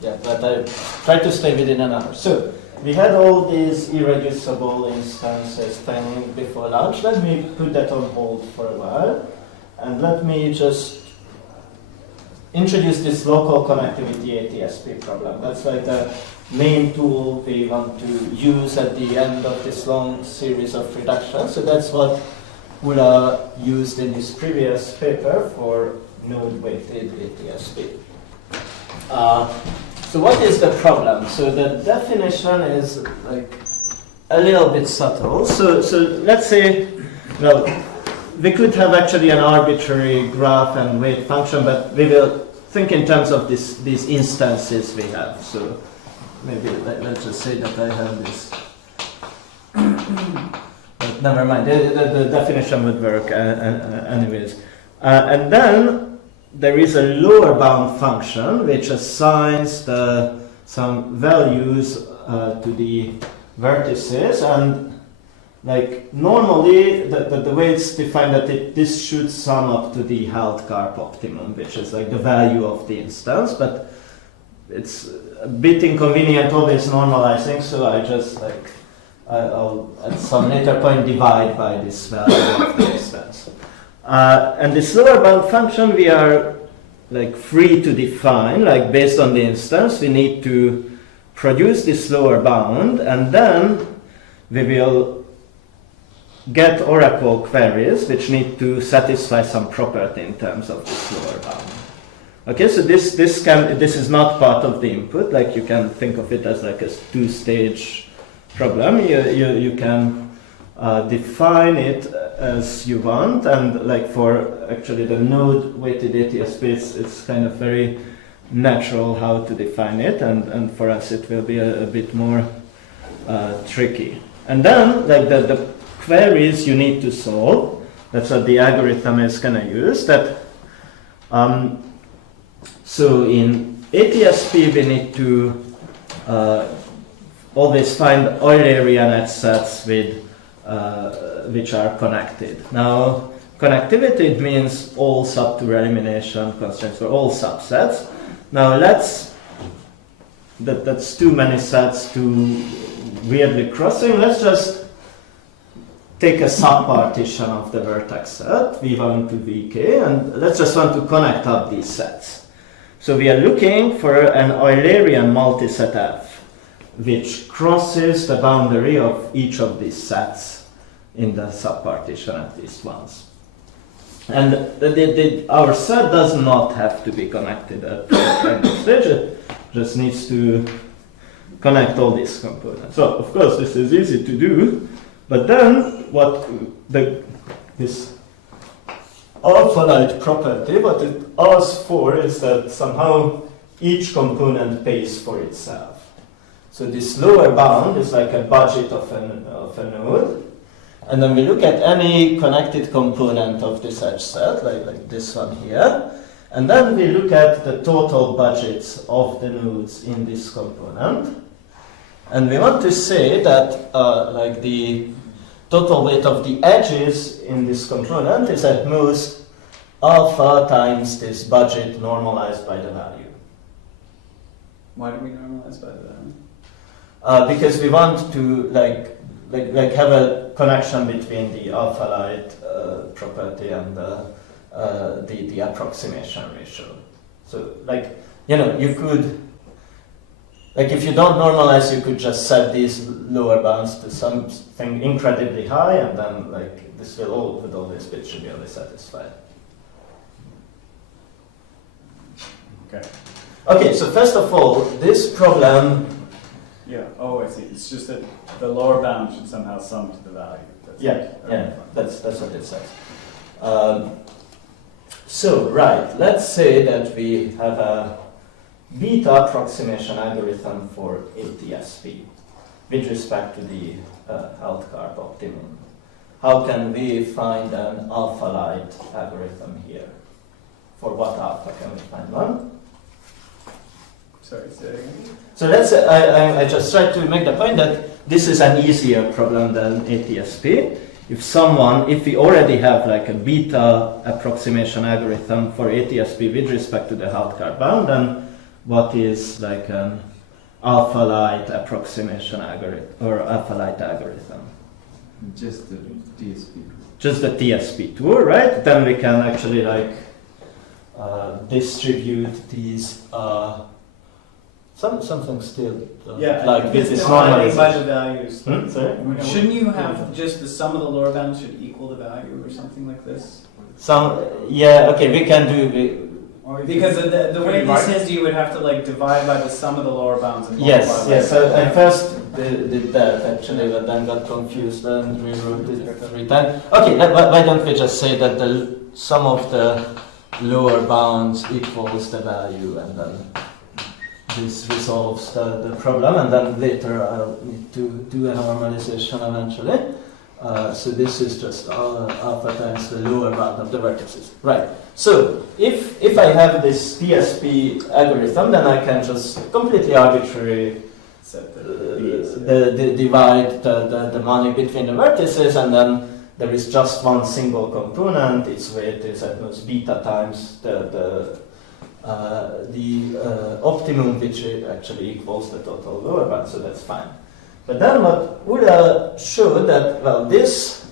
yeah, but I try to stay within an hour. So we had all these irreducible instances thing before lunch. Let me put that on hold for a while, and let me just introduce this Local-Connectivity ATSP problem. That's like the main tool we want to use at the end of this long series of reductions. So that's what Ulla used in his previous paper for node-weighted ATSP. So what is the problem? So the definition is like a little bit subtle. So let's say, well, we could have actually an arbitrary graph and weight function, but we will think in terms of these instances we have. So maybe let's just say that I have this. But never mind, the definition would work anyways. And then there is a lower bound function which assigns some values to the vertices, and like normally the way it's defined that this should sum up to the Hausdorff optimum, which is like the value of the instance, but it's a bit inconvenient always normalizing, so I just like I'll at some later point divide by this value of the instance. And this lower bound function we are like free to define, like based on the instance we need to produce this lower bound, and then we will get oracle queries which need to satisfy some property in terms of this lower bound. Okay, so this is not part of the input, like you can think of it as like a two-stage problem. You can define it as you want, and like for actually the node-weighted ATSP, it's kind of very natural how to define it, and for us it will be a bit more tricky. And then like the queries you need to solve, that's what the algorithm is going to use. That so in ATSP we need to always find Eulerian edge sets with which are connected. Now connectivity means all subtour elimination constraints for all subsets. Now that's too many sets to weirdly crossing. Let's just take a subpartition of the vertex set, V1 to Vk, and let's just want to connect up these sets. So we are looking for an Eulerian multiset F, which crosses the boundary of each of these sets in the subpartition at least once. And our set does not have to be connected at the end of stage, it just needs to connect all these components. So of course this is easy to do, but then what this alpha-light property, what it asks for is that somehow each component pays for itself. So this lower bound is like a budget of a node, and then we look at any connected component of this edge set, like this one here, and then we look at the total budgets of the nodes in this component. And we want to say that like the total weight of the edges in this component is at most alpha times this budget normalized by the value. Why do we normalize by the value? Because we want to like have a connection between the alpha light property and the approximation ratio. So like, you know, you could, like if you don't normalize, you could just set these lower bounds to something incredibly high, and then like this would always be trivially satisfied. Okay. Okay, so first of all, this problem. Yeah. Oh, I see. It's just that the lower bound should somehow sum to the value. That's what it says. So right, let's say that we have a beta approximation algorithm for ATSP with respect to the Hausdorff optimum. How can we find an alpha light algorithm here? For what alpha can we find one? Sorry, say again. So let's say I just tried to make the point that this is an easier problem than ATSP. If we already have like a beta approximation algorithm for ATSP with respect to the Hausdorff bound, then what is like an alpha light approximation algorithm or alpha light algorithm. Just the TSP. Just the TSP tool, right? Then we can actually like distribute these something still like with this dividing by the normalization. values. Sorry? Shouldn't you have just the sum of the lower bounds should equal the value or something like this? Okay, we can do. Because the way this is, you would have to like divide by the sum of the lower bounds and multiply by Yes. the- I first did that actually, but then got confused and rewrote it every time. Okay, why don't we just say that the sum of the lower bounds equals the value, and then this resolves the problem, and then later I'll need to do a normalization eventually. So this is just alpha times the lower bound of the vertices. Right. So if I have this TSP algorithm, then I can just completely arbitrarily divide the money between the vertices, and then there is just one single component. Its weight is at most beta times the optimum, which actually equals the total lower bound. So that's fine. But then what Ulla showed that, well, this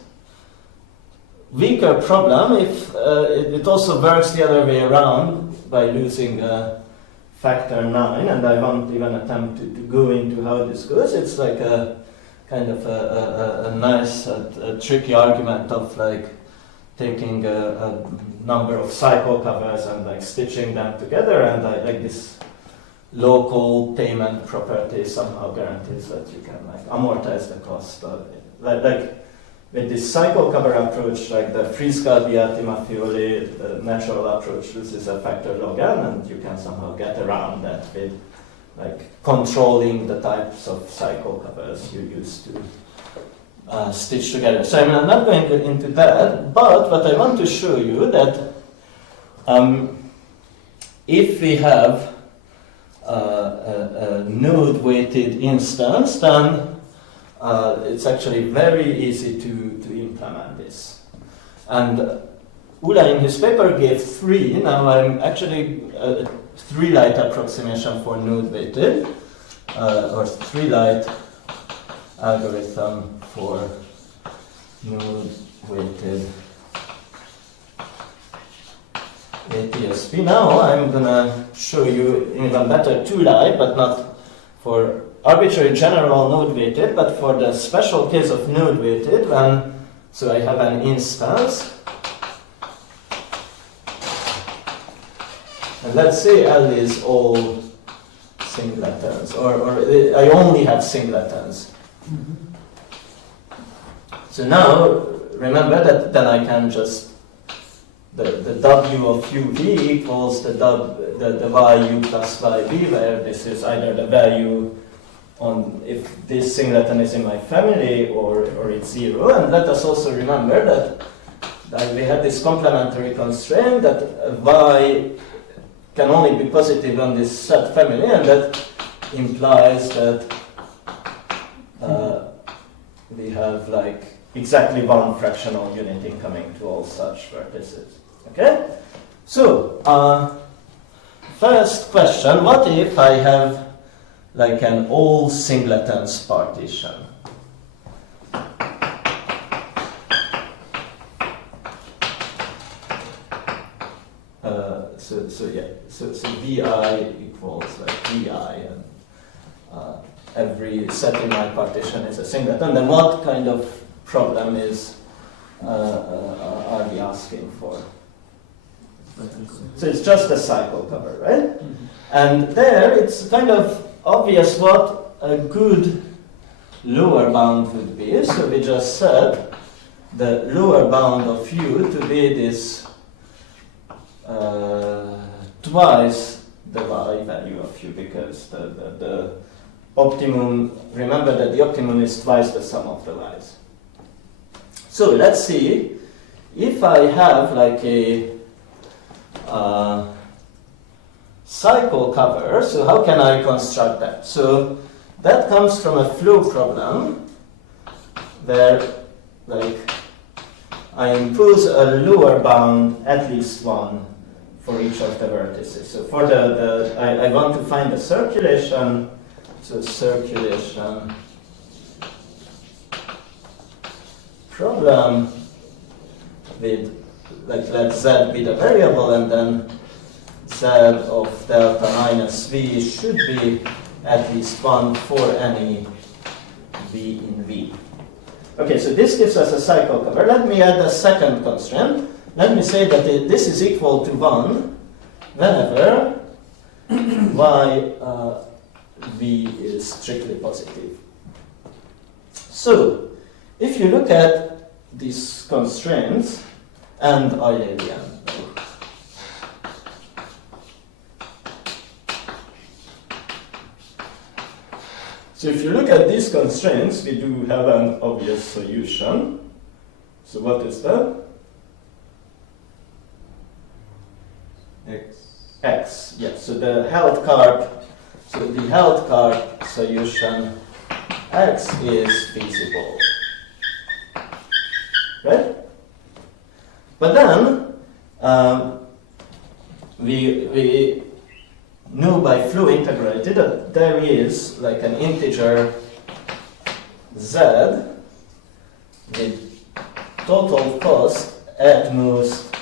weaker problem, if it also works the other way around by losing factor 9, and I won't even attempt to go into how this goes. It's like a kind of a nice, tricky argument of like taking a number of cycle covers and like stitching them together, and like this local payment property somehow guarantees that you can like amortize the cost of it. Like with this cycle cover approach, like the Freescale-Beati-Mattioli, the natural approach loses a factor log n, and you can somehow get around that with like controlling the types of cycle covers you use to stitch together. So I'm not going into that, but what I want to show you that if we have a node-weighted instance, then it's actually very easy to implement this. And Ulla in his paper gave 3. Now I'm actually 3-light approximation for node-weighted, or 3-light algorithm for node-weighted ATSP. Now I'm gonna show you even better 2-light, but not for arbitrary general node-weighted, but for the special case of node-weighted, so I have an instance, and let's say L is all singletons, or I only have singletons. So now remember that then I can just the W of uv equals the yu plus yv, where this is either the value on if this singleton is in my family or it's 0. And let us also remember that we have this complementary constraint that y can only be positive on this set family, and that implies that we have like exactly one fractional unit incoming to all such vertices. Okay? So, first question, what if I have like an all singletons partition? So vi equals like vi, and every set in my partition is a singleton. Then what kind of problem are we asking for? So it's just a cycle cover, right? Mm-hmm. And there it's kind of obvious what a good lower bound would be. So we just said the lower bound of u to be this twice the y value of u, because the optimum, remember that the optimum is twice the sum of the y's. So let's see, if I have like a cycle cover, so how can I construct that? So that comes from a flow problem where like I impose a lower bound, at least one, for each of the vertices. So for I want to find the circulation, so circulation problem with, like, let Z be the variable, and then Z of delta minus V should be at least 1 for any V in V. Okay, so this gives us a cycle cover. Let me add a second constraint. Let me say that this is equal to 1 whenever Y V is strictly positive. So, if you look at these constraints, and Eulerian. So if you look at these constraints, we do have an obvious solution. So what is that? X, yes. So the Held-Karp solution X is feasible. Right? But then we know by flow integrality that there is like an integer Z with total cost at most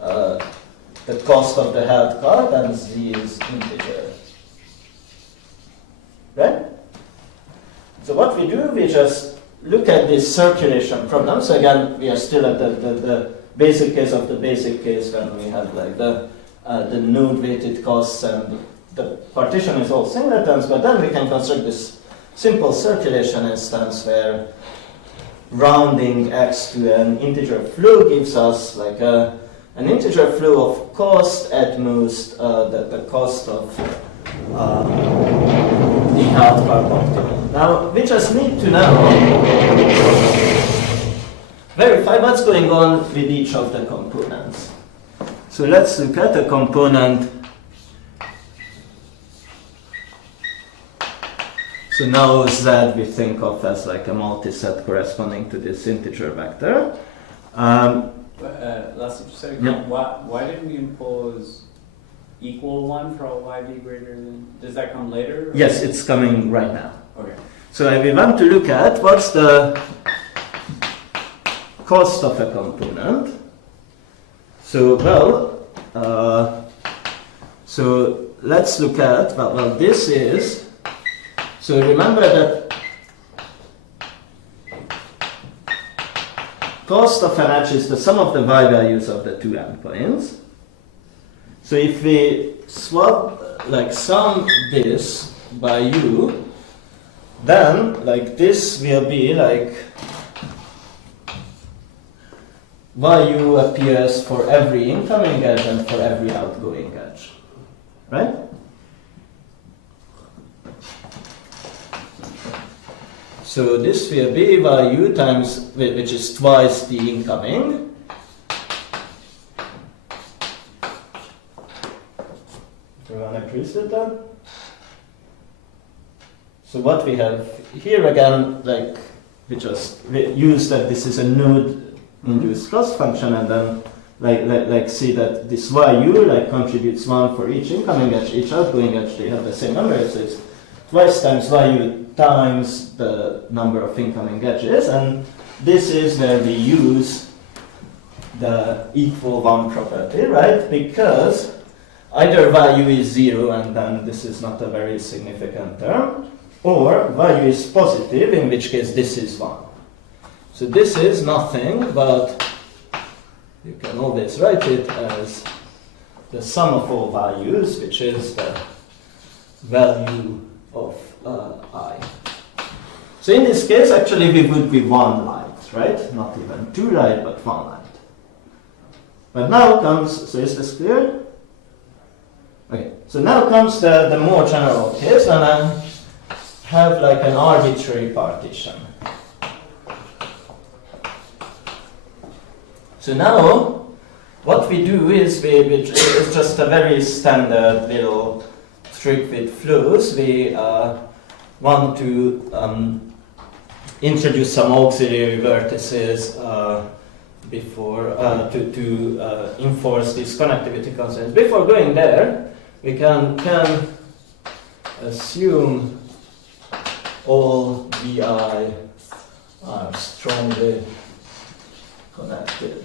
the cost of the Held-Karp, and Z is integer. Right? So what we do, we just look at this circulation problem. So again, we are still at the basic case of the basic case when we have like the node weighted costs and the partition is all singletons, but then we can construct this simple circulation instance where rounding X to an integer flow gives us like an integer flow of cost at most the cost of the Held-Karp optimum. Now we just need to now verify what's going on with each of the components. So let's look at a component. So now Z we think of as like a multiset corresponding to this integer vector. Last episode, yeah. Why didn't we impose equal 1 for all y be greater than? Does that come later? Yes, it's coming right now. Okay. So we want to look at what's the cost of a component. So so let's look at this is. So remember that cost of an edge is the sum of the y values of the two endpoints. So if we swap, like sum this by u, then like this will be like yu appears for every incoming edge and for every outgoing edge, right? So this will be yu times, which is twice the incoming. Do you want to increase it then? So what we have here again, like we use that this is a node-induced cost function, and then like see that this yu like contributes 1 for each incoming edge, each outgoing edge. They have the same number, so it's twice times yu times the number of incoming edges, and this is where we use the equal 1 property, right? Because either yu is 0 and then this is not a very significant term, or yu is positive, in which case this is 1. So this is nothing but, you can always write it as the sum of all values, which is the value of I. So in this case, actually we would be 1 light, right? Not even 2 light, but 1 light. But now comes, so is this clear? Okay, so now comes the more general case, and I have like an arbitrary partition. So now, what we do is, it's just a very standard little trick with flows. We want to introduce some auxiliary vertices before to enforce these connectivity constraints. Before going there, we can assume all VI are strongly connected.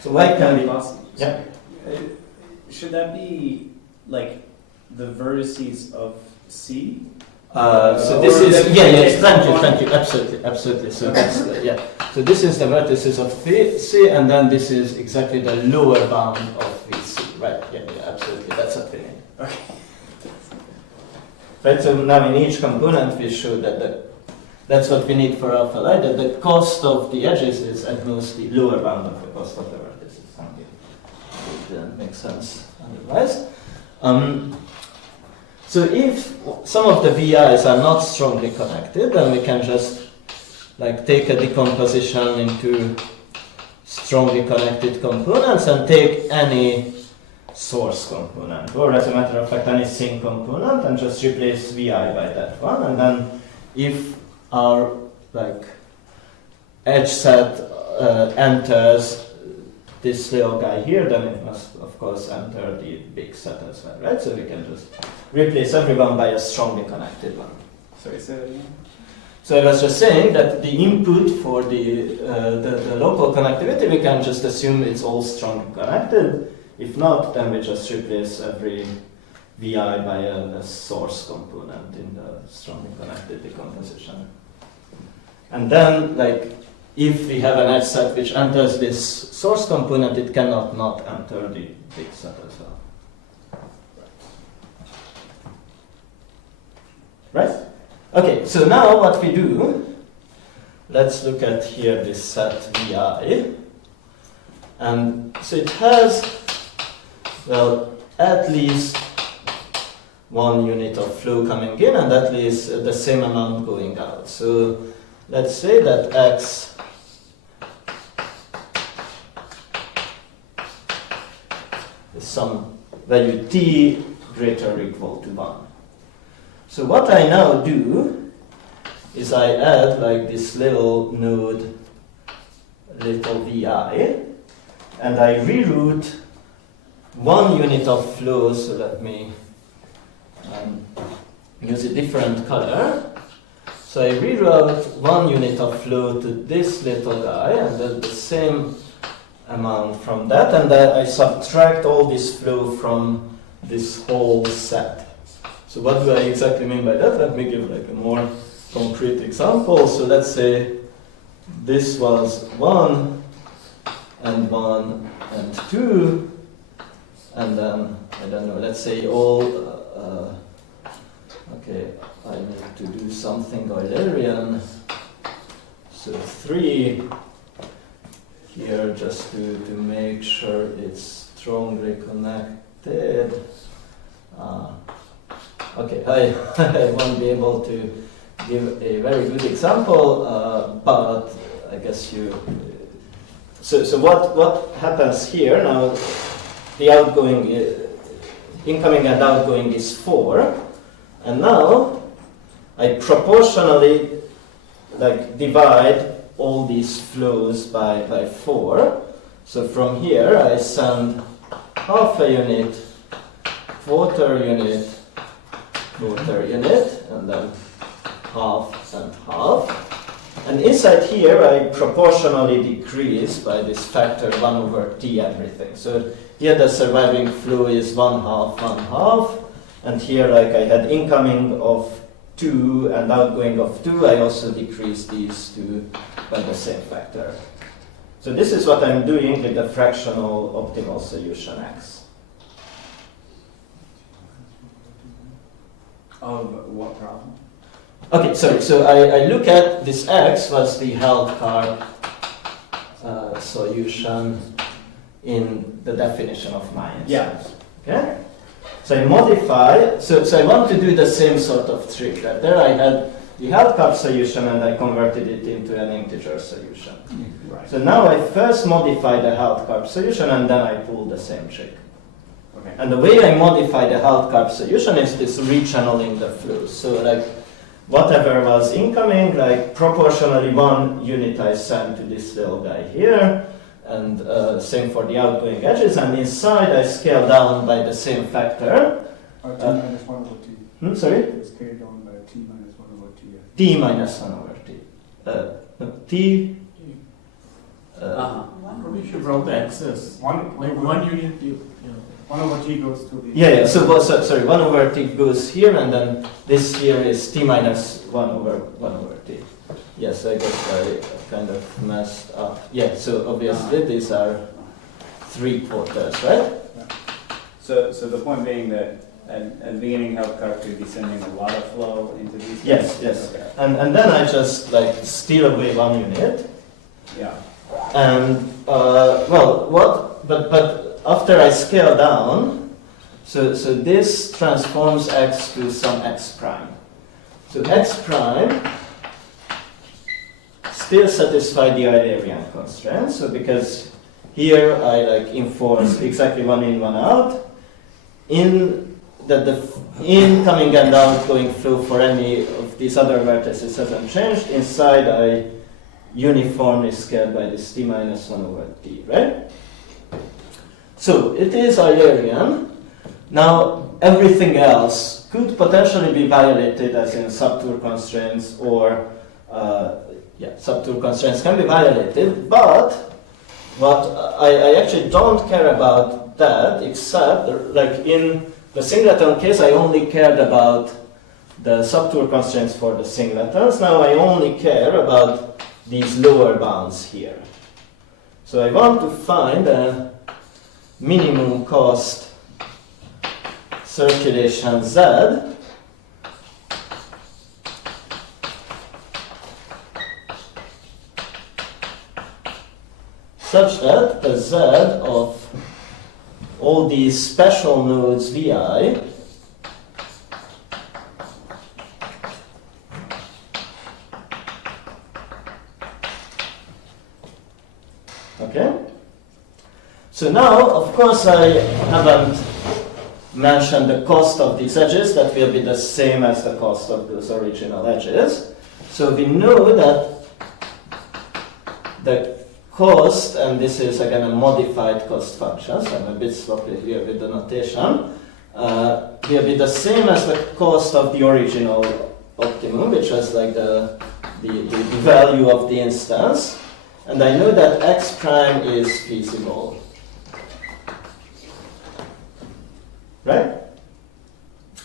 So why can we? Yeah. Should that be like the vertices of C? So this is thank you, absolutely. So that's yeah. So this is the vertices of VC, and then this is exactly the lower bound of VC, right? Yeah, absolutely. That's what we need. Okay. Right. So now in each component we show that that's what we need for alpha light. That the cost of the edges is at most the lower bound of the cost of the vertices. Something that makes sense otherwise. So if some of the VIs are not strongly connected, then we can just like take a decomposition into strongly connected components and take any source component, or as a matter of fact any sink component, and just replace VI by that one. And then if our like edge set enters this little guy here, then it must of course enter the big set as well, right? So we can just replace everyone by a strongly connected one. Sorry, say that again? So I was just saying that the input for the local connectivity, we can just assume it's all strongly connected. If not, then we just replace every VI by a source component in the strongly connected decomposition. And then, like, if we have an edge set which enters this source component, it cannot not enter the big set as well. Right? Okay, so now what we do, let's look at here this set VI. And so it has, well, at least one unit of flow coming in and at least the same amount going out. So let's say that X is some value T greater or equal to 1. So what I now do is I add like this little node, little VI, and I reroute one unit of flow, so let me use a different color. So I reroute one unit of flow to this little guy, and then the same amount from that, and then I subtract all this flow from this whole set. So what do I exactly mean by that? Let me give like a more concrete example. So let's say this was 1 and 1 and 2, and then, I don't know, let's say all, okay, I need to do something Eulerian. So 3 here just to make sure it's strongly connected. Okay, I won't be able to give a very good example, but I guess you. So what happens here now? The outgoing, incoming and outgoing is 4, and now I proportionally like divide all these flows by 4. So from here I send half a unit, quarter unit, and then half and half. And inside here I proportionally decrease by this factor 1 over t everything. So here the surviving flow is 1/2, 1/2. And here like I had incoming of 2 and outgoing of 2, I also decrease these two by the same factor. So this is what I'm doing with the fractional optimal solution X. Of what problem? Okay, sorry, so I look at this X was the Hausdorff solution in the definition of my instance. Yeah. Okay? So I modify, so I want to do the same sort of trick. Right? There I had the Hausdorff solution and I converted it into an integer solution. Right. So now I first modify the Hausdorff solution and then I pull the same trick. Okay. And the way I modify the Hausdorff solution is this rechanneling the flows. So like whatever was incoming, like proportionally 1 unit I send to this little guy here, and same for the outgoing edges, and inside I scale down by the same factor. T minus 1 over t. Sorry? It's scaled down by t minus 1 over t. Yeah. T minus 1 over t. T. Probably should route the axis. Like 1 unit, 1 over t goes to the... Yeah, so, sorry, 1 over t goes here, and then this here is t minus 1 over t. Yes, I guess I kind of messed up. Yeah, so obviously these are 3/4, right? Yeah. So the point being that at the beginning, Helpcar could be sending a lot of flow into these. Yes, things? yes. Okay. And then I just like steal away 1 unit. Yeah. And but after I scale down, so this transforms x to some x prime. So x prime still satisfy the Eulerian constraint. So because here I like enforce exactly 1 in, 1 out, in that the incoming and outgoing flow for any of these other vertices hasn't changed. Inside I uniformly scaled by this t minus 1 over t, right? So it is Eulerian. Now everything else could potentially be violated, as in subtour constraints, or subtour constraints can be violated, but what I actually don't care about that, except like in the singleton case I only cared about the subtour constraints for the singletons. Now I only care about these lower bounds here. So I want to find a minimum cost circulation Z such that the Z of all these special nodes Vi okay? So now, of course, I haven't mentioned the cost of these edges. That will be the same as the cost of those original edges. So we know that the cost, and this is again a modified cost function, so I'm a bit sloppy here with the notation, will be the same as the cost of the original optimum, which was like the value of the instance. And I know that x prime is feasible. Right?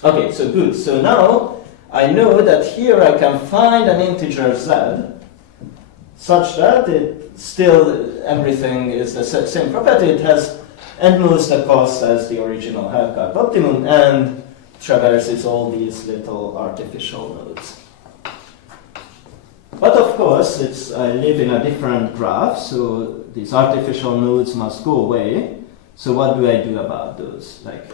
Okay, so good. So now I know that here I can find an integer z such that it still, everything is the same property. It has and moves the cost as the original Helpcar optimum and traverses all these little artificial nodes. But of course, I live in a different graph, so these artificial nodes must go away. So what do I do about those? Like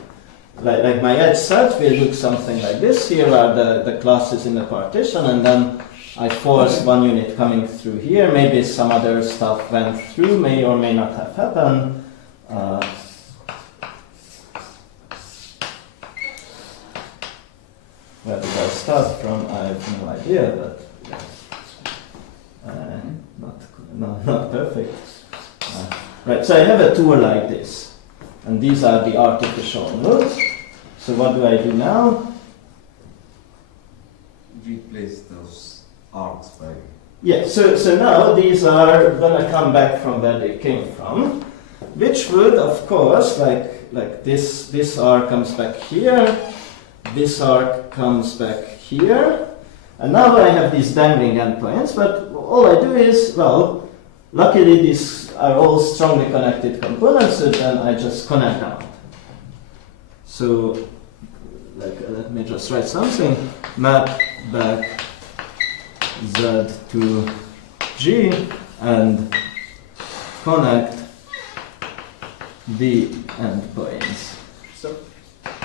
my edge set will look something like this. Here are the classes in the partition, and then I force 1 unit coming through here. Maybe some other stuff went through, may or may not have happened. Where did I start from? I have no idea, but not perfect. Right, so I have a tour like this, and these are the artificial nodes. So what do I do now? Replace those arcs by... Yeah, so now these are gonna come back from where they came from, which would, of course, like this arc comes back here, this arc comes back here, and now I have these dangling endpoints, but all I do is, well, luckily these are all strongly connected components, so then I just connect them. So, let me just write something, map back Z to G and connect the endpoints. So,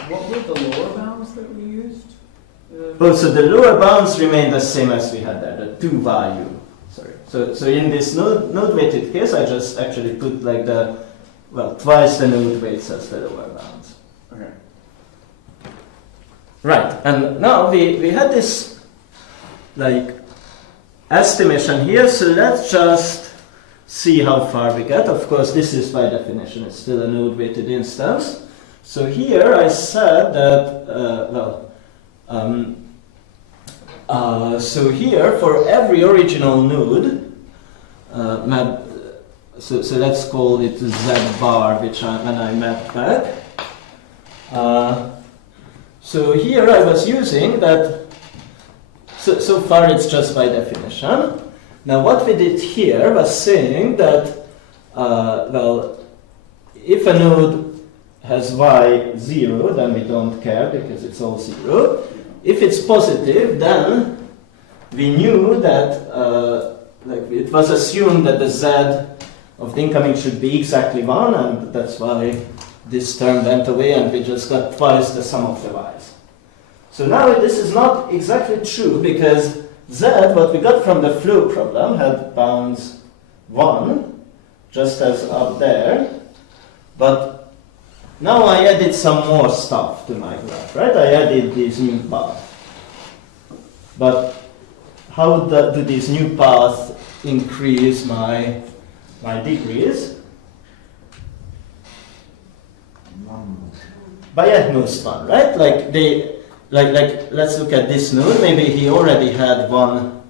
what were the lower bounds that we used? So the lower bounds remain the same as we had there, the 2 value. Sorry. So in this node weighted case, I just actually put like twice the node weights as the lower bounds. Okay. Right, and now we had this like estimation here, so let's just see how far we get. Of course, this is by definition, it's still a node-weighted instance. So here I said that, so here for every original node, so let's call it Z bar, which when I mapped back. So here I was using that, so far it's just by definition. Now what we did here was saying that, if a node has y 0, then we don't care because it's all 0. If it's positive, then we knew that, it was assumed that the z of the incoming should be exactly 1, and that's why this term went away and we just got twice the sum of the y's. So now this is not exactly true because z, what we got from the flow problem, had bounds 1, just as up there, but now I added some more stuff to my graph, right? I added these new paths. But how do these new paths increase my degrees? By at most 1, right? Like let's look at this node. Maybe he already had 1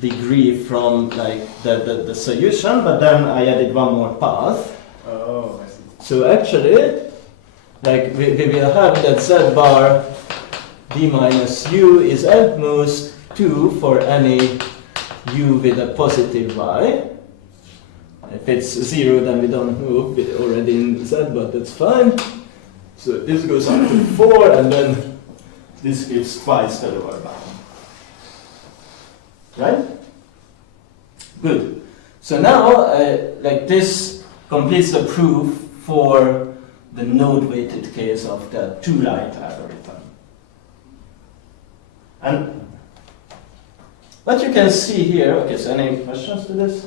degree from the solution, but then I added 1 more path. Oh, I see. So actually, we will have that z bar d minus u is at most 2 for any u with a positive y. If it's 0, then we don't move, we're already in z, but that's fine. So this goes up to 4, and then this gives twice the lower bound. Right? Good. So now, this completes the proof for the node-weighted case of the two-light algorithm. And what you can see here, okay, so any questions to this?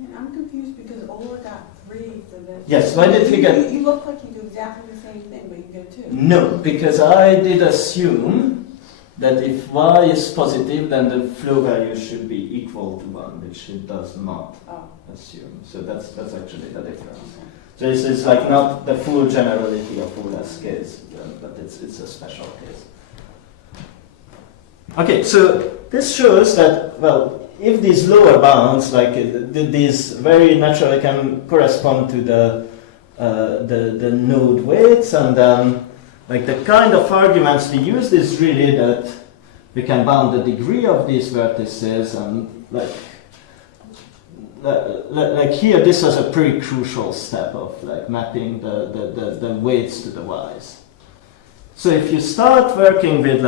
Yeah, I'm confused because Ola got 3 for this. Yes, why did he get... You look like you do exactly the same thing, but you get 2. No, because I did assume that if y is positive, then the flow value should be equal to 1, which it does not assume. So that's actually the difference. So this is not the full generality of Ola's case, but it's a special case. Okay, so this shows that, if these lower bounds, these very naturally can correspond to the node weights, and then the kind of arguments we used is really that we can bound the degree of these vertices, and here this was a pretty crucial step of mapping the weights to the y's. So if you start working with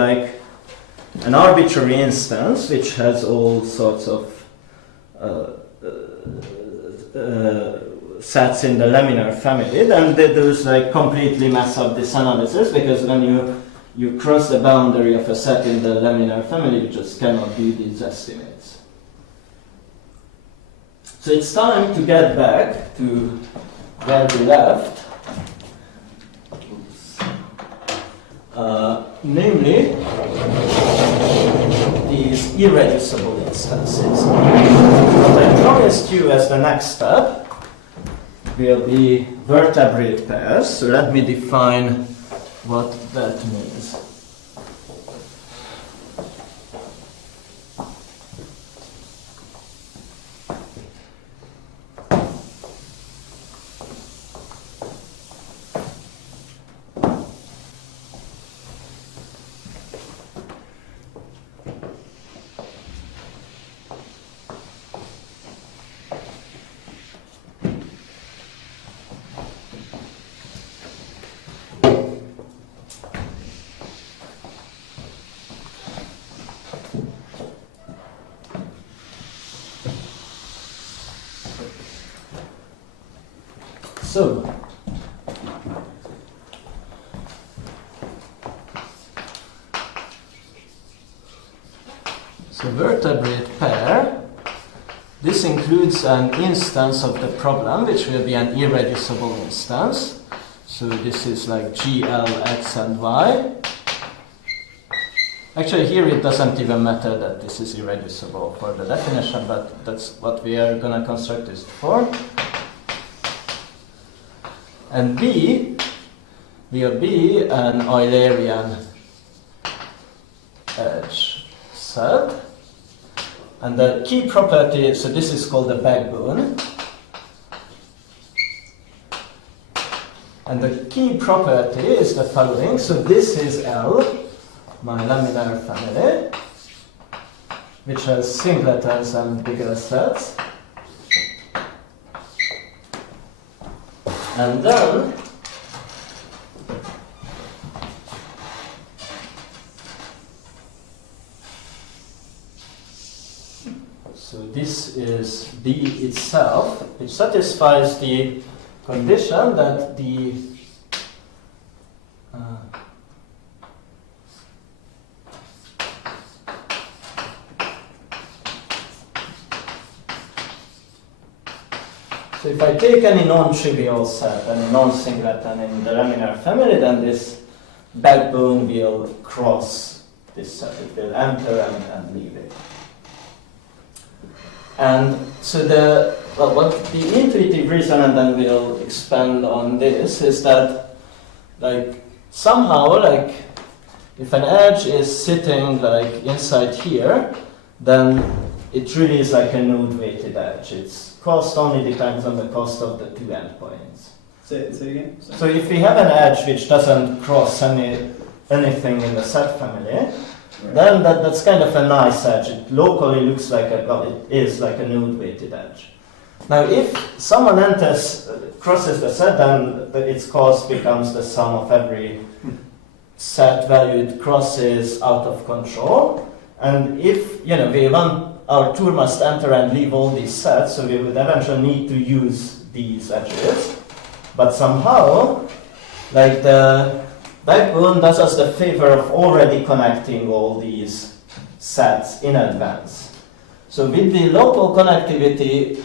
an arbitrary instance which has all sorts of sets in the laminar family, then they those completely mess up this analysis, because when you cross the boundary of a set in the laminar family, you just cannot do these estimates. So it's time to get back to where we left, namely these irreducible instances. What I promised you as the next step will be vertebrate pairs. So let me define what that means. So vertebrate pair, this includes an instance of the problem, which will be an irreducible instance. So this is GL, X and Y. Actually, here it doesn't even matter that this is irreducible for the definition, but that's what we are going to construct this for. And B will be an Eulerian edge set. And the key property, so this is called the backbone. And the key property is the following. So this is L, my laminar family, which has singletons and bigger sets. And then so this is D itself, which satisfies the condition that the so if I take any non-trivial set, any non-singleton in the laminar family, then this backbone will cross this set. It will enter and leave it. And so what the intuitive reason, and then we'll expand on this, is that like somehow like if an edge is sitting like inside here, then it really is like a node-weighted edge. Its cost only depends on the cost of the two endpoints. Say it again. Sorry. So if we have an edge which doesn't cross anything in the set family, Right. then that's kind of a nice edge. It locally looks like it is like a node-weighted edge. Now, if someone crosses the set, then its cost becomes the sum of every set value it crosses out of control. And if we want our tour must enter and leave all these sets, so we would eventually need to use these edges. But somehow, like the backbone does us the favor of already connecting all these sets in advance. So with the local connectivity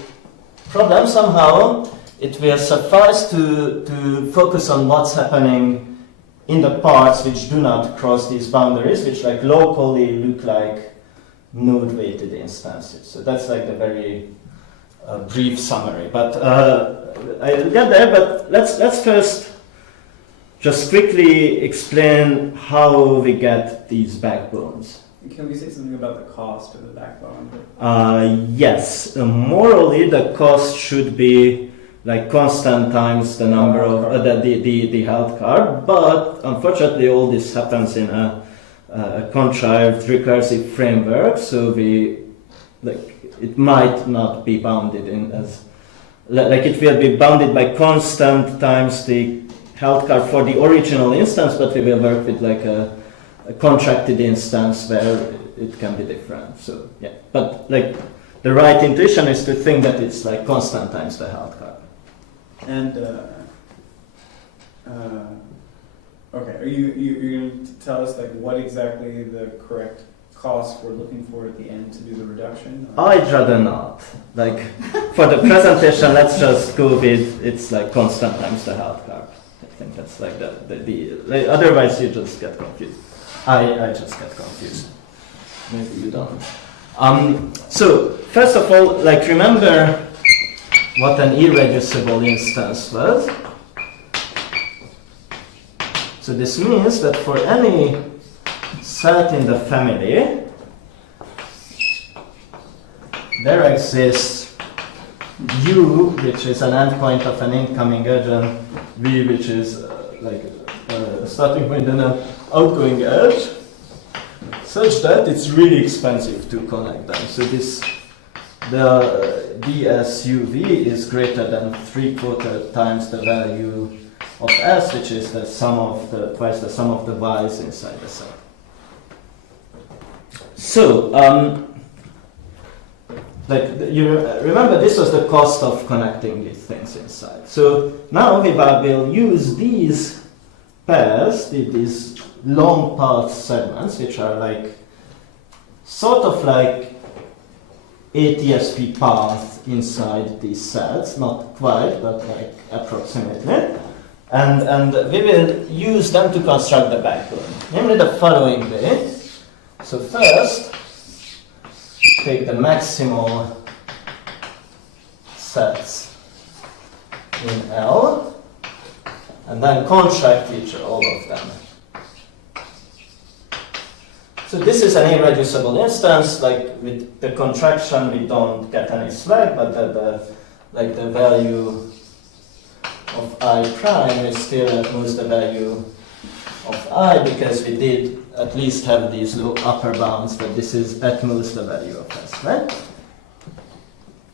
problem, somehow it will suffice to focus on what's happening in the parts which do not cross these boundaries, which like locally look like node-weighted instances. So that's like the very brief summary. But I'll get there, but let's first just quickly explain how we get these backbones. Can we say something about the cost of the backbone? Yes, morally the cost should be like constant times the number of the health card, but unfortunately all this happens in a contrived recursive framework, so it might not be bounded in as it will be bounded by constant times the health card for the original instance, but we will work with like a contracted instance where it can be different. So yeah, but like the right intuition is to think that it's like constant times the health card. And okay, are you going to tell us like what exactly the correct cost we're looking for at the end to do the reduction? I'd rather not. Like for the presentation, let's just go with it's like constant times the health card. I think that's like the otherwise you just get confused. I just get confused. Maybe you don't. So first of all, like remember what an irreducible instance was. So this means that for any set in the family, there exists U, which is an endpoint of an incoming edge, and V, which is a starting point and an outgoing edge, such that it's really expensive to connect them. So the DSUV is greater than 3/4 times the value of S, which is the sum of twice the sum of the Y's inside the set. So, you remember this was the cost of connecting these things inside. So now we will use these pairs, these long path segments, which are like sort of like ATSP path inside these sets, not quite, but like approximately. And we will use them to construct the backbone. Namely the following way. So first, take the maximal sets in L, and then contract all of them. So this is an irreducible instance. Like with the contraction, we don't get any slack, but the value of I prime is still at most the value of I, because we did at least have these low upper bounds, but this is at most the value of S, right?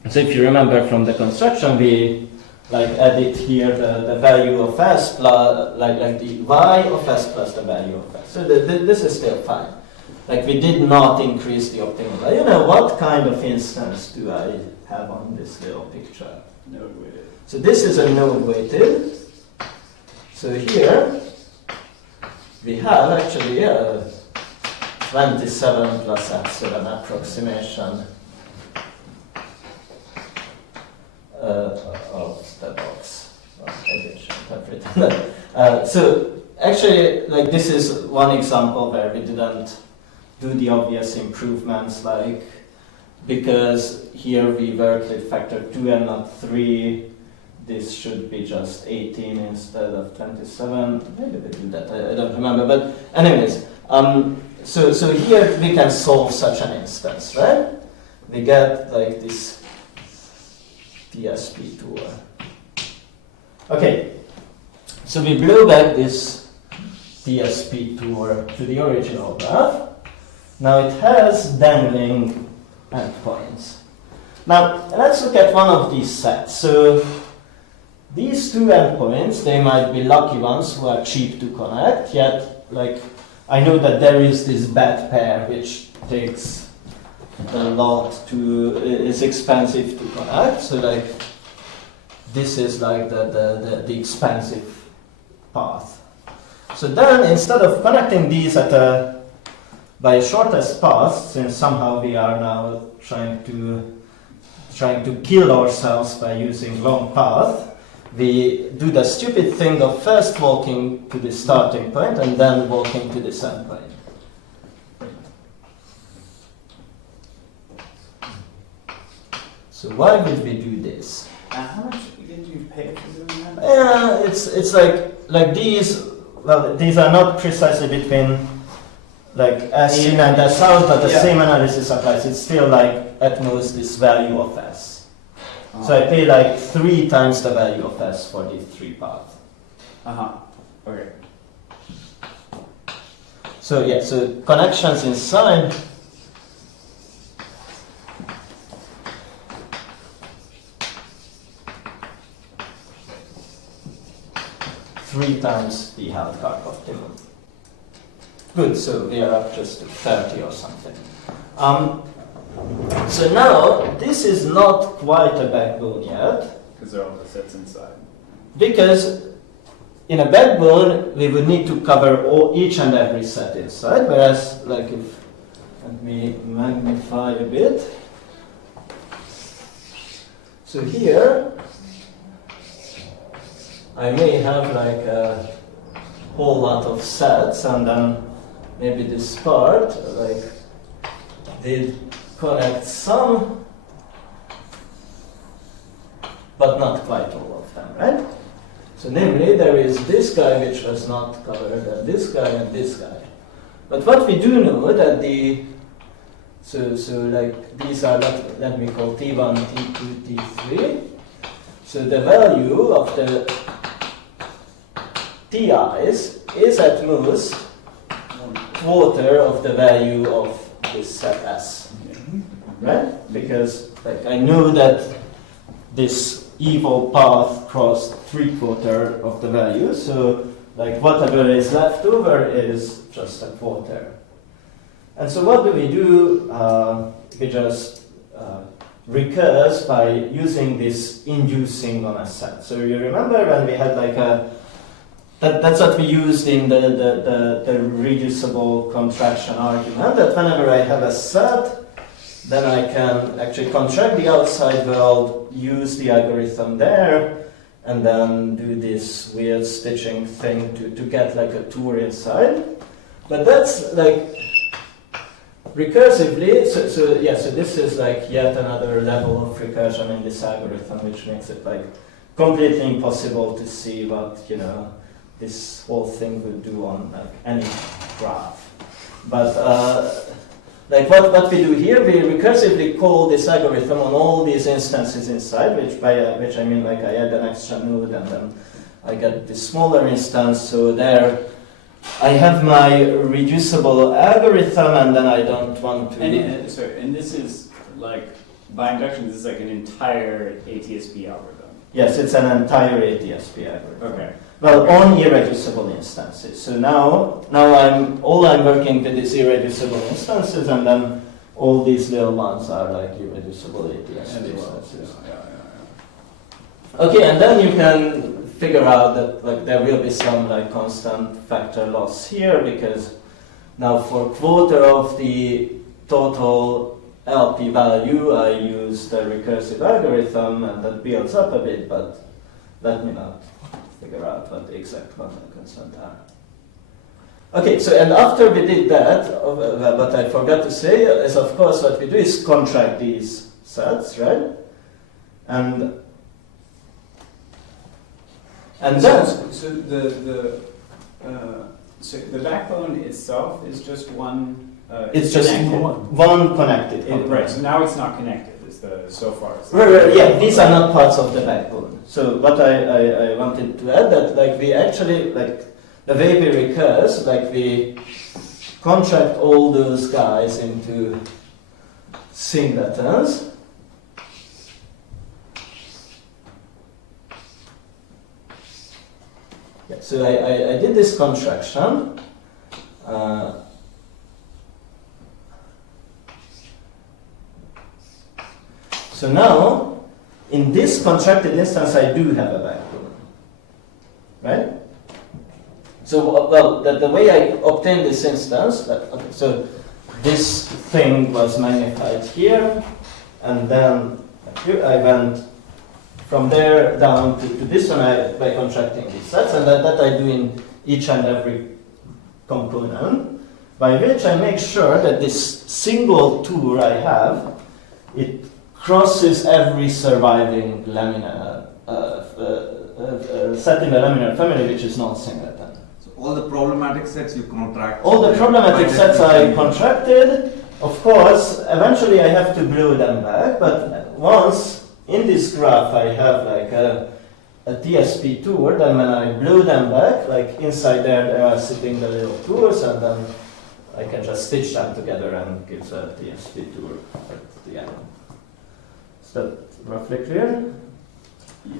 So if you remember from the construction, we added here the value of S plus like the Y of S plus the value of S. So this is still fine. Like we did not increase the optimal value. You know, what kind of instance do I have on this little picture? Node weighted. So this is a node weighted. So here we have actually a 27 plus epsilon approximation of the box. Well, I shouldn't have written that. So actually, like this is one example where we didn't do the obvious improvements, like because here we work with factor 2 and not 3. This should be just 18 instead of 27. Maybe we do that, I don't remember. But anyways, so here we can solve such an instance, right? We get like this TSP tour. Okay, so we blow back this TSP tour to the original graph. Now it has dangling endpoints. Now let's look at one of these sets. So these two endpoints, they might be lucky ones who are cheap to connect, yet like I know that there is this bad pair which takes a lot is expensive to connect. So like this is like the expensive path. So then instead of connecting these by a shortest path, since somehow we are now trying to kill ourselves by using long path, we do the stupid thing of first walking to the starting point and then walking to this end point. So why would we do this? How much did you pay for doing that? Yeah, it's like these. Well, these are not precisely between like S in and S out, but the same analysis applies. It's still like at most this value of S. So I pay like 3 times the value of S for these 3 paths. Okay. So yeah, so connections inside. Three times the Hausdorff optimum. Good, so we are up just to 30 or something. So now, this is not quite a backbone yet. Because they're all the sets inside. Because in a backbone, we would need to cover each and every set inside, whereas, like if, let me magnify a bit. So here, I may have like a whole lot of sets, and then maybe this part, like, did connect some, but not quite all of them, right? So namely, there is this guy which was not covered, and this guy and this guy. But what we do know that so like these are, let me call T1, T2, T3. So the value of the TIs is at most quarter of the value of this set S, right? Because like I know that this evil path crossed 3/4 of the value, so like whatever is left over is just a quarter. And so what do? We just recurse by using this inducing on a set. So you remember when we had like that's what we used in the reducible contraction argument, that whenever I have a set, then I can actually contract the outside world, use the algorithm there, and then do this weird stitching thing to get like a tour inside. But that's like, recursively, so this is like yet another level of recursion in this algorithm, which makes it like completely impossible to see what, you know, this whole thing would do on like any graph. But like what we do here, we recursively call this algorithm on all these instances inside, which I mean like I add an extra node and then I get this smaller instance. So there I have my reducible algorithm, and then I don't want to. And this is like, by induction, this is like an entire ATSP algorithm. Yes, it's an entire ATSP algorithm. Okay. Well, on irreducible instances. So now I'm working with these irreducible instances, and then all these little ones are like irreducible ATSP instances. Okay, and then you can figure out that like there will be some like constant factor loss here, because now for quarter of the total LP value I use the recursive algorithm, and that builds up a bit, but let me not figure out what the exact quantum constant are. Okay, so and after we did that, what I forgot to say is, of course, what we do is contract these sets, right? And then so the backbone itself is just one. it's just one connected Right. component. So now it's not connected. So far. Right, yeah, these are not parts of the backbone. So what I wanted to add, that like we actually, like the way we recurse, like we contract all those guys into singletons. Yeah, so I did this contraction. So now, in this contracted instance, I do have a backbone, right? So, well, the way I obtained this instance, so this thing was magnified here, and then I went from there down to this one by contracting these sets, and that I do in each and every component, by which I make sure that this single tour I have, it crosses every surviving laminar set in the laminar family, which is non-singleton. So all the problematic sets you contract. All the problematic sets I contracted. Of course, eventually I have to blow them back, but once in this graph I have like a TSP tour, then when I blow them back, like inside there are sitting the little tours, and then I can just stitch them together and give a TSP tour at the end. Is that roughly clear? Yeah.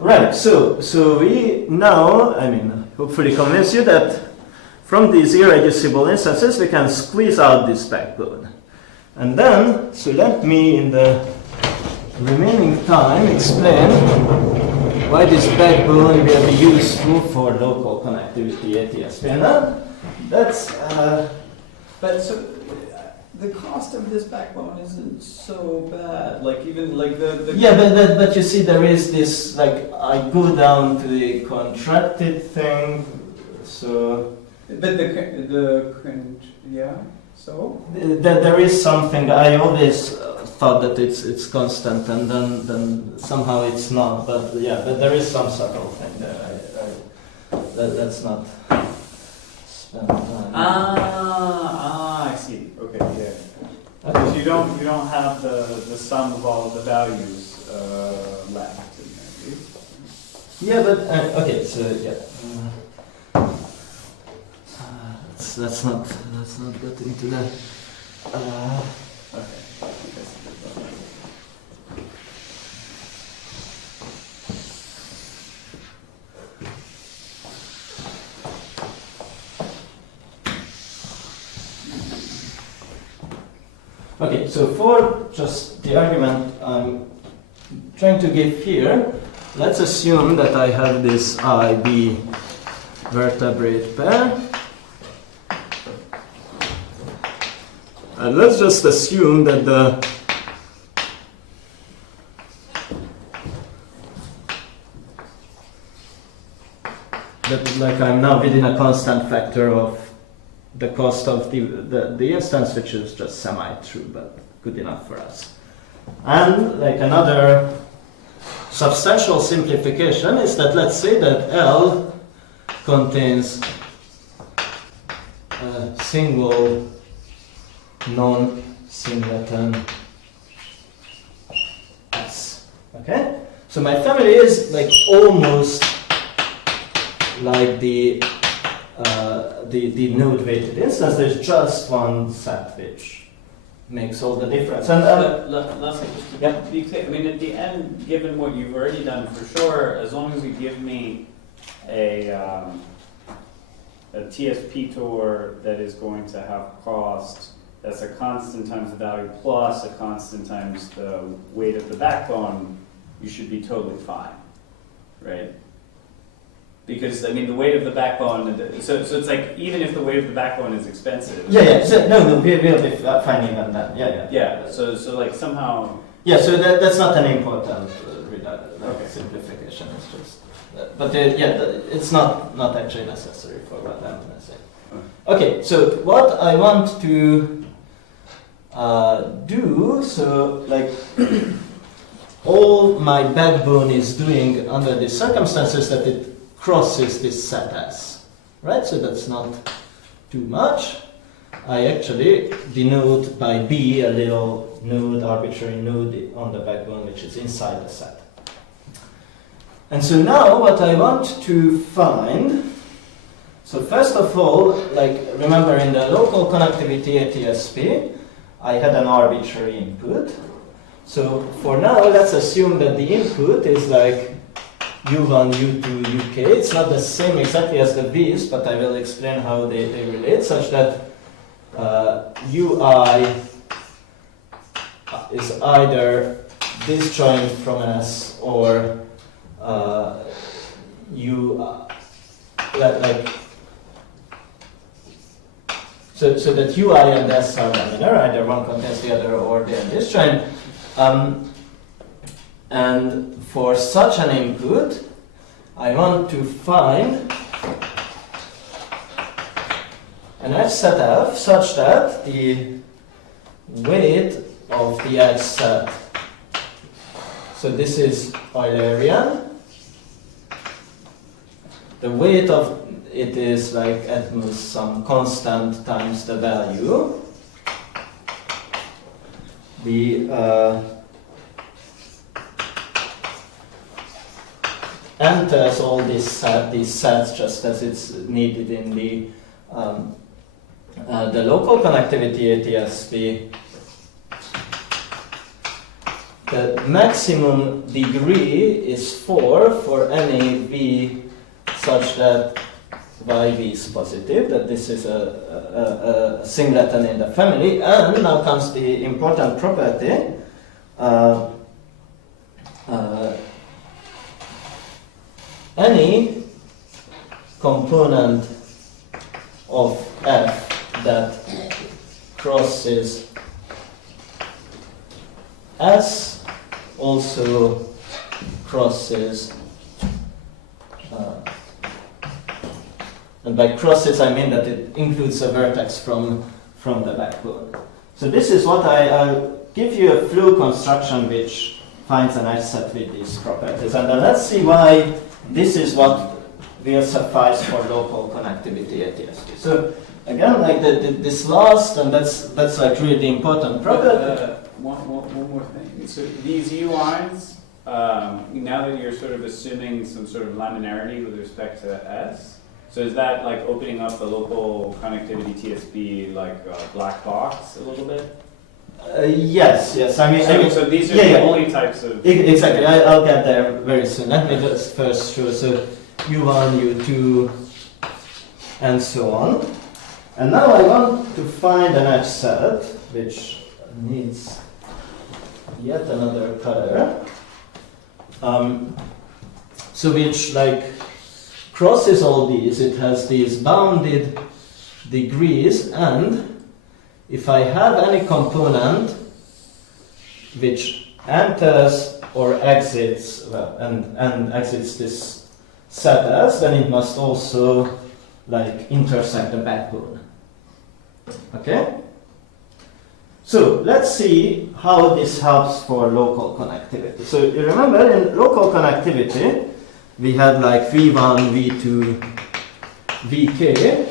Right, so we now, I mean, hopefully convince you that from these irreducible instances we can squeeze out this backbone. And then, so let me in the remaining time explain why this backbone will be useful for local connectivity ATSP. And that's But so the cost of this backbone isn't so bad. Like even like the yeah, but you see there is this, like I go down to the contracted thing, so but yeah. So there is something. I always thought that it's constant, and then somehow it's not. But yeah, but there is some subtle thing there. Let's not spend time. I see. Okay, yeah. Because you don't have the sum of all of the values left in there, do you? Yeah, but okay. So yeah. Let's not get into that. Okay. Okay, so for just the argument I'm trying to give here, let's assume that I have this IB vertebrate pair. And let's just assume that like I'm now within a constant factor of the cost of the instance, which is just semi-true, but good enough for us. And like another substantial simplification is that let's say that L contains a single non-singleton S. Okay? So my family is like almost like the node-weighted instance. There's just one set which makes all the difference. And Lastly, just to be clear, I mean, at the end, given what you've already done, for sure, as long as you give me a TSP tour that is going to have cost that's a constant times the value plus a constant times the weight of the backbone, you should be totally fine, right? Because, I mean, the weight of the backbone, so it's like, even if the weight of the backbone is expensive. Yeah. So, no, we'll be fine even then. Yeah. Yeah, so like somehow. Yeah, so that's not an important Okay. simplification. It's just, but it's not actually necessary for what I'm going to say. Okay, so what I want to do, so like all my backbone is doing under these circumstances that it crosses this set S, right? So that's not too much. I actually denote by B a little node, arbitrary node on the backbone, which is inside the set. And so now what I want to find, so first of all, like remember in the Local-Connectivity ATSP, I had an arbitrary input. So for now, let's assume that the input is like U1, U2, UK. It's not the same exactly as the V's, but I will explain how they relate, such that UI is either disjoint from S or so that UI and S are laminar, either one contains the other or they are disjoint. And for such an input, I want to find an F set F such that the weight of the F set, so this is Eulerian, the weight of it is like at most some constant times the value. The enters all these sets just as it's needed in the Local-Connectivity ATSP. The maximum degree is 4 for any V such that YV is positive, that this is a singleton in the family. And now comes the important property. Any component of F that crosses S also crosses, and by crosses I mean that it includes a vertex from the backbone. So this is what I'll give you a flow construction which finds an F set with these properties, and then let's see why this is what will suffice for Local-Connectivity ATSP. So again, like this last, and that's like really the important property. One more thing. So these UIs, now that you're sort of assuming some sort of laminarity with respect to S, so is that like opening up the Local-Connectivity TSP like black box a little bit? Yes. I mean, so these are the only types of. Exactly. I'll get there very soon. Let me just first show. So U1, U2, and so on. And now I want to find an F set which needs yet another color. So which like crosses all these. It has these bounded degrees, and if I have any component which enters or exits, and exits this set S, then it must also like intersect the backbone. Okay? So let's see how this helps for local connectivity. So you remember in local connectivity, we had like V1, V2, Vk,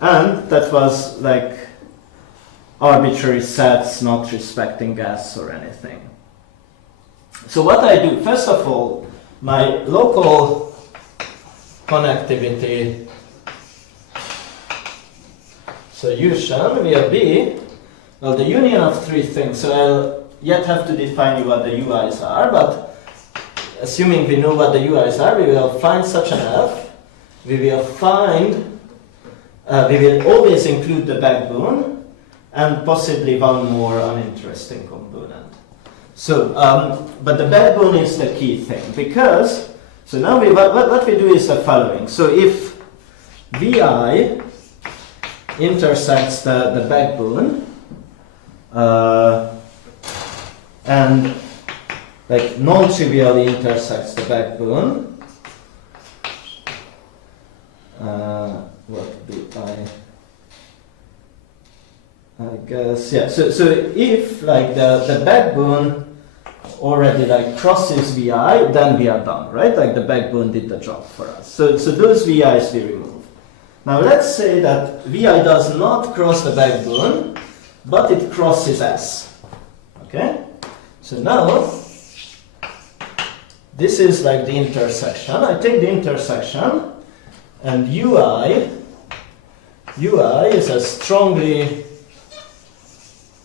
and that was like arbitrary sets not respecting gas or anything. So what I do, first of all, my local connectivity solution will be, well, the union of three things. So I'll yet have to define you what the UIs are, but assuming we know what the UIs are, we will find such an F. We will find, we will always include the backbone and possibly one more uninteresting component. So, but the backbone is the key thing because, so now what we do is the following. So if Vi intersects the backbone, and like non-trivially intersects the backbone, what do I guess, yeah, so if like the backbone already like crosses Vi, then we are done, right? Like the backbone did the job for us. So those Vi's we remove. Now let's say that Vi does not cross the backbone, but it crosses S. Okay? So now, this is like the intersection. I take the intersection, and UI is a strongly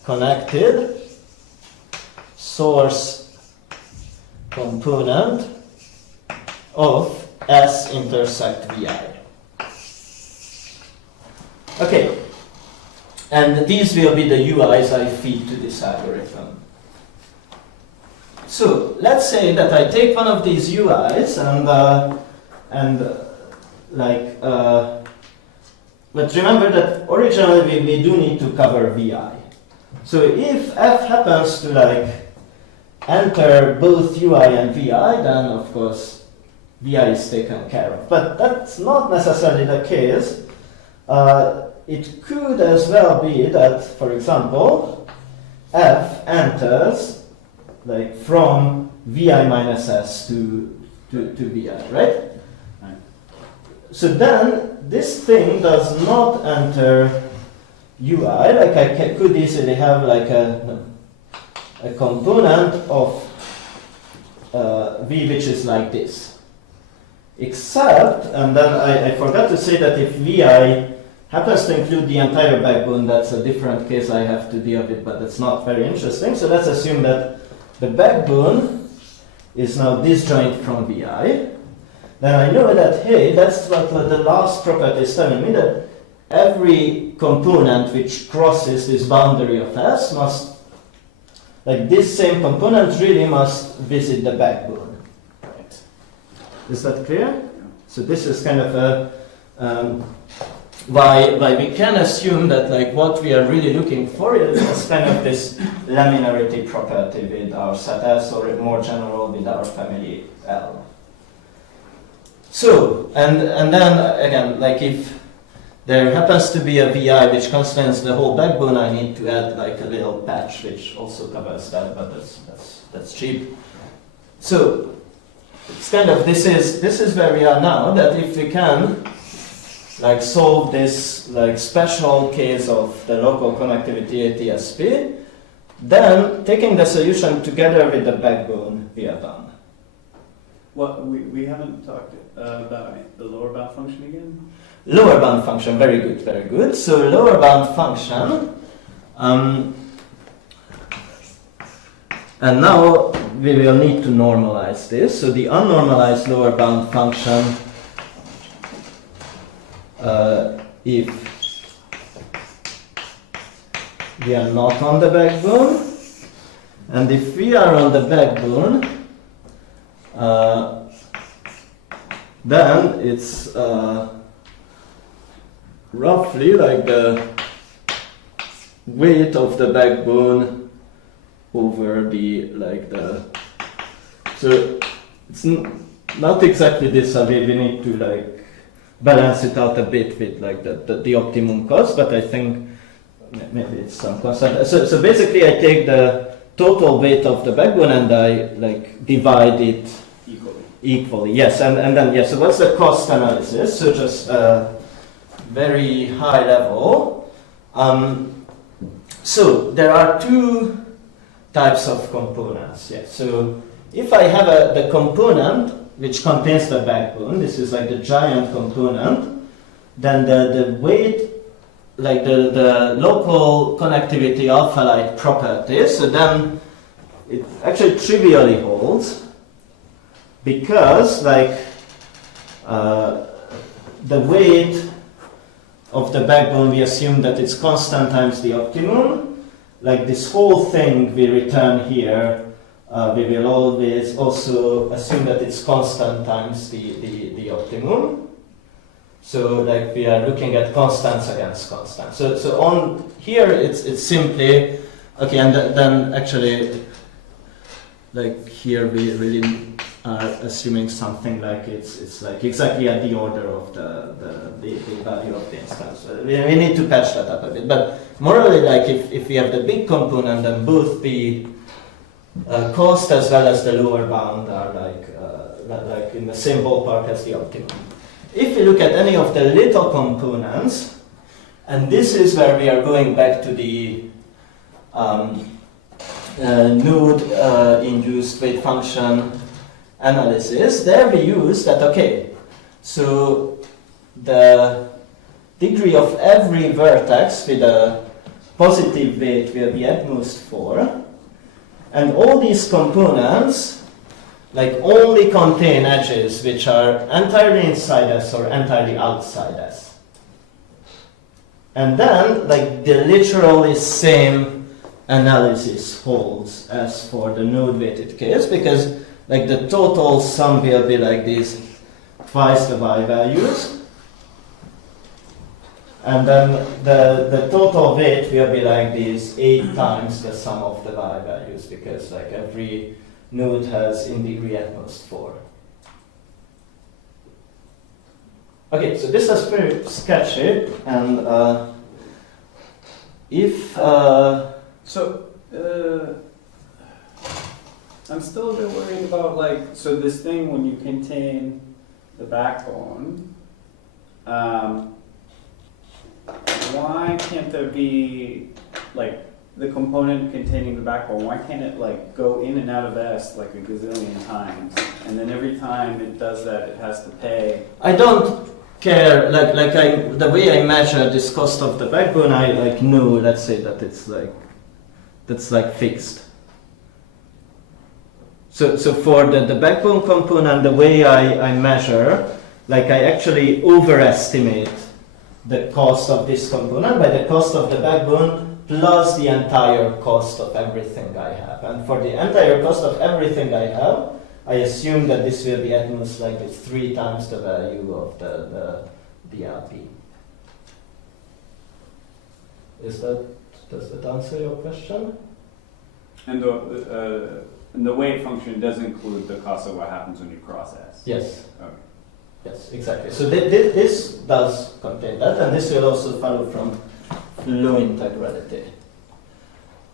connected source component of S intersect Vi. Okay, and these will be the UIs I feed to this algorithm. So let's say that I take one of these UIs but remember that originally we do need to cover Vi. So if F happens to like enter both UI and Vi, then of course Vi is taken care of. But that's not necessarily the case. It could as well be that, for example, F enters like from Vi minus S to Vi, right? Right. So then this thing does not enter UI. Like I could easily have like a component of V which is like this. Except, and then I forgot to say that if Vi happens to include the entire backbone, that's a different case I have to deal with, but that's not very interesting. So let's assume that the backbone is now disjoint from Vi. Then I know that, hey, that's what the last property is telling me, that every component which crosses this boundary of S must, like this same component really must visit the backbone. Right. Is that clear? So this is kind of a why we can assume that like what we are really looking for is kind of this laminarity property with our set S, or more general with our family L. So, and then again, like if there happens to be a Vi which constrains the whole backbone, I need to add like a little patch which also covers that, but that's cheap. So it's kind of, this is where we are now, that if we can like solve this like special case of the local connectivity ATSP, then taking the solution together with the backbone, we are done. What we haven't talked about the lower bound function again? Lower bound function, very good, very good. So lower bound function, and now we will need to normalize this. So the unnormalized lower bound function, if we are not on the backbone, and if we are on the backbone, then it's roughly like the weight of the backbone over the so it's not exactly this. We need to like balance it out a bit with like the optimum cost, but I think maybe it's some constant. So basically I take the total weight of the backbone and I like divide it equally. Yes, and then yes. So what's the cost analysis? So just very high level. So there are two types of components. Yes. So if I have the component which contains the backbone, this is like the giant component, then the weight, like the local connectivity alpha-like properties, so then it actually trivially holds, because like the weight of the backbone, we assume that it's constant times the optimum. Like this whole thing we return here, we will always also assume that it's constant times the optimum. So like we are looking at constants against constants. So on here it's simply okay, and then actually like here we really are assuming something like it's like exactly at the order of the value of the instance. We need to patch that up a bit, but morally, like if we have the big component, then both the cost as well as the lower bound are like in the same ballpark as the optimum. If we look at any of the little components, and this is where we are going back to the node-induced weight function analysis, there we use that, okay, so the degree of every vertex with a positive weight will be at most 4, and all these components like only contain edges which are entirely inside S or entirely outside S. And then like the literally same analysis holds as for the node weighted case, because like the total sum will be like these twice the y values, and then the total weight will be like these 8 times the sum of the y values, because like every node has in degree at most 4. Okay, so this is pretty sketchy, and if I'm still a bit worried about like, so this thing when you contain the backbone, why can't there be like the component containing the backbone, why can't it like go in and out of S like a gazillion times, and then every time it does that it has to pay? I don't care, the way I measure this cost of the backbone, I like know, let's say that it's like, that's like fixed. So for the backbone component, the way I measure, like I actually overestimate the cost of this component by the cost of the backbone plus the entire cost of everything I have. And for the entire cost of everything I have, I assume that this will be at most like 3 times the value of the LP. Does that answer your question? And the weight function does include the cost of what happens when you cross S? Yes. Okay. Yes, exactly. So this does contain that, and this will also follow from flow integrality.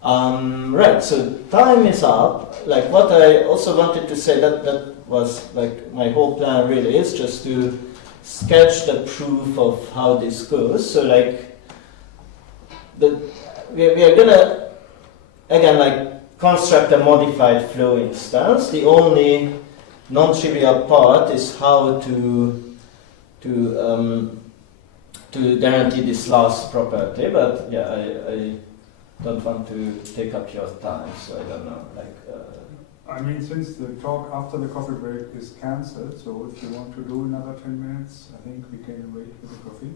Right, so time is up. Like what I also wanted to say, that was like my whole plan really is just to sketch the proof of how this goes. So like we are gonna again like construct a modified flow instance. The only non-trivial part is how to guarantee this last property, but yeah, I don't want to take up your time, so I don't know. I mean, since the talk after the coffee break is cancelled, so if you want to do another 10 minutes, I think we can wait with the coffee.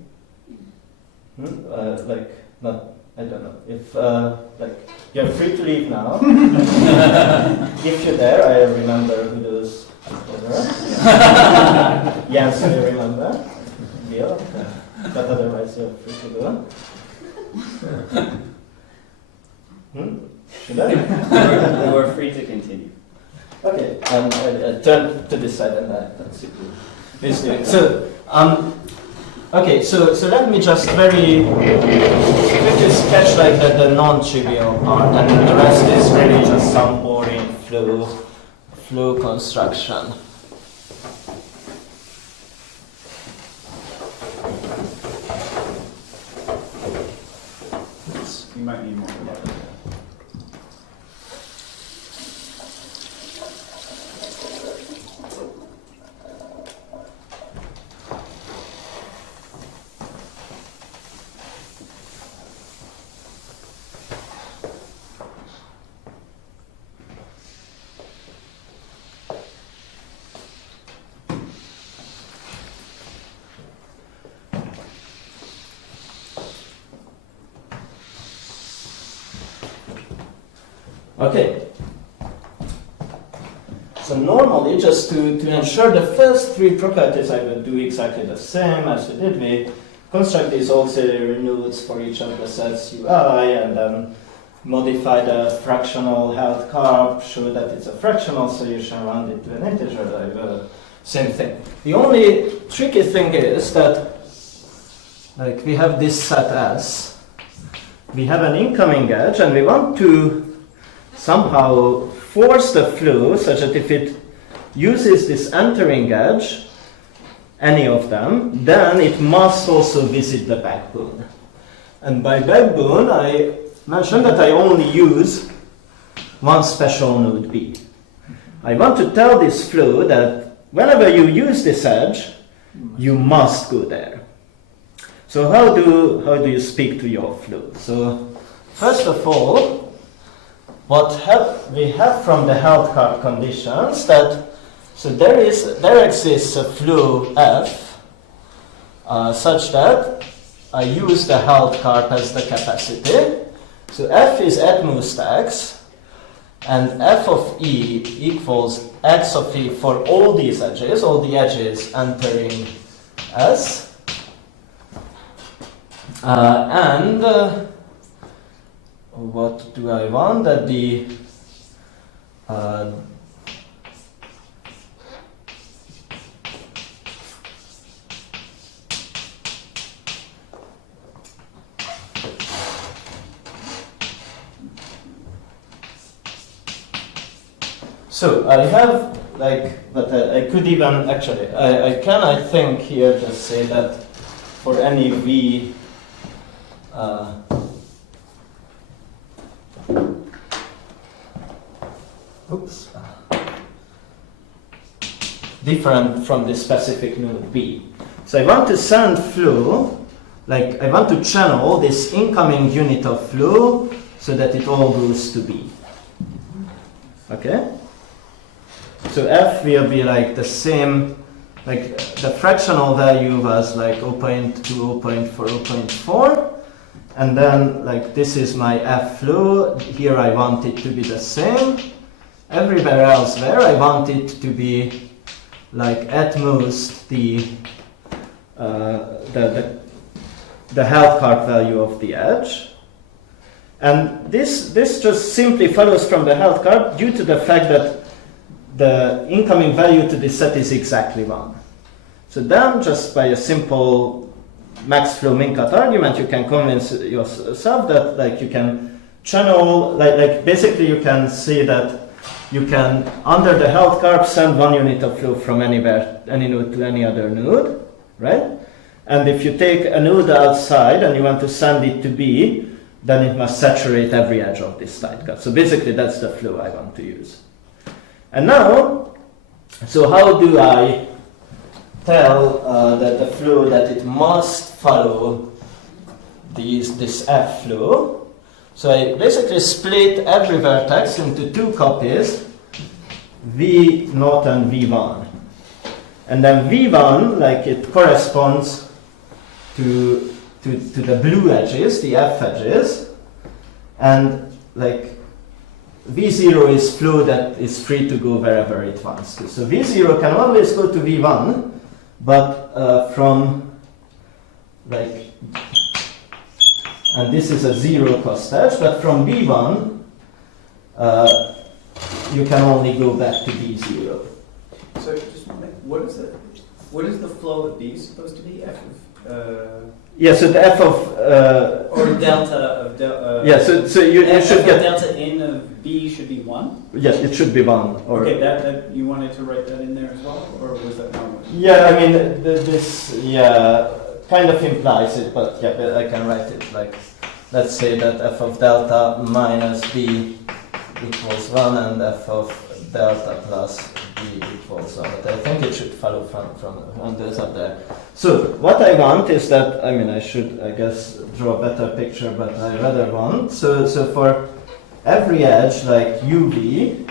I don't know. If you're free to leave now. If you're there, I remember who those people were. Jens, you remember? Bill? But otherwise, you're free to go. Should I? You are free to continue. Okay, I turn to this side and I see who is doing. So, Okay, so let me just very quickly sketch like the non-trivial part, and then the rest is really just some boring flow construction. You might need more. Okay. So normally, just to ensure the first three properties, I will do exactly the same as we did. We construct these auxiliary nodes for each of the sets UI, and then modify the fractional held carp, show that it's a fractional solution, round it to an integer. Same thing. The only tricky thing is that, like, we have this set S. We have an incoming edge, and we want to somehow force the flow such that if it uses this entering edge, any of them, then it must also visit the backbone. And by backbone, I mentioned that I only use one special node B. I want to tell this flow that whenever you use this edge, you must go there. So how do you speak to your flow? So first of all, what we have from the held carp conditions that there exists a flow F such that I use the held carp as the capacity. So F is at most x, and f of E equals x of E for all these edges, all the edges entering S. What do I want? That the so I have but I could even actually I think here just say that for any V. Different from this specific node B. So I want to send flow, I want to channel this incoming unit of flow so that it all goes to B. Okay? So F will be the same, the fractional value was 0.2, 0.4, 0.4. And then this is my F flow. Here I want it to be the same. Everywhere else where I want it to be at most the held carp value of the edge. And this just simply follows from the held carp due to the fact that the incoming value to this set is exactly 1. So then just by a simple max flow min cut argument you can convince yourself that you can channel, basically you can say that you can, under the held carp, send one unit of flow from any node to any other node, right? And if you take a node outside and you want to send it to B, then it must saturate every edge of this tight cut. So basically that's the flow I want to use. And now, so how do I tell that the flow that it must follow this F flow? So I basically split every vertex into two copies, V0 and V1. And then V1, it corresponds to the blue edges, the F edges. And V0 is flow that is free to go wherever it wants to. So V0 can always go to V1, but from and this is a zero cost edge, but from B1 you can only go back to B0. So just what is the flow at B supposed to be? F of Yeah, so the f of or delta of delta. yeah, so you should get delta n of b should be 1. yeah, it should be 1 or Okay, that you wanted to write that in there as well, or was that not what? yeah, I mean this kind of implies it, but yeah, but I can write it like, let's say that f of delta minus b equals 1 and f of delta plus b equals 1. But I think it should follow from this up there. So what I want is that, I mean, I should, I guess, draw a better picture, but I rather want. So for every edge, like uv,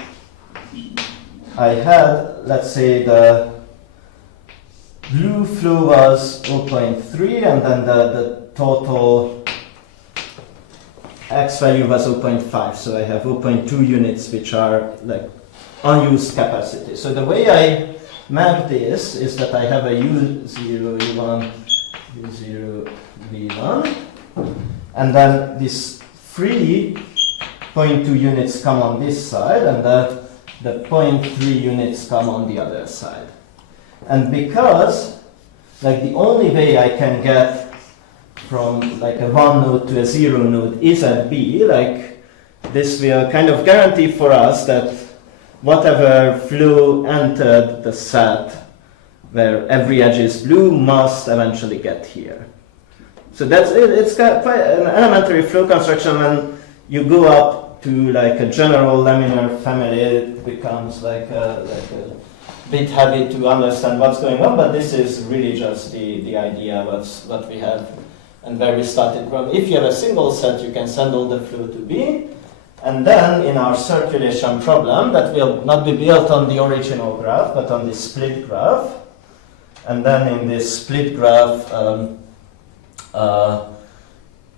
I had, let's say, the blue flow was 0.3, and then the total x value was 0.5, so I have 0.2 units which are like unused capacity. So the way I map this is that I have a u0, u1, u0, v1, and then these 3.2 units come on this side, and the 0.3 units come on the other side. And because, like, the only way I can get from like a 1 node to a 0 node is at B, like, this will kind of guarantee for us that whatever flow entered the set where every edge is blue must eventually get here. So that's it. It's quite an elementary flow construction. When you go up to like a general laminar family, it becomes like a bit heavy to understand what's going on, but this is really just the idea what we have and where we started from. If you have a single set, you can send all the flow to B, and then in our circulation problem, that will not be built on the original graph, but on the split graph, and then in this split graph,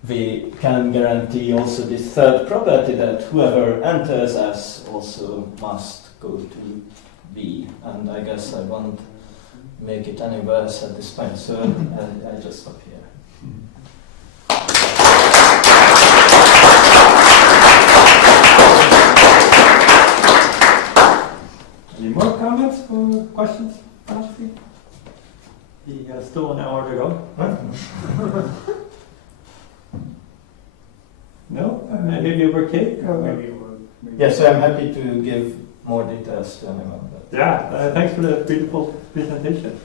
we can guarantee also this third property that whoever enters S also must go to B, and I guess I won't make it any worse at this point, so I just stop here. Any more comments or questions? He has still an hour to go. No? Maybe over cake? Maybe. Yes, so I'm happy to give more details to anyone. Yeah, thanks for the beautiful presentation.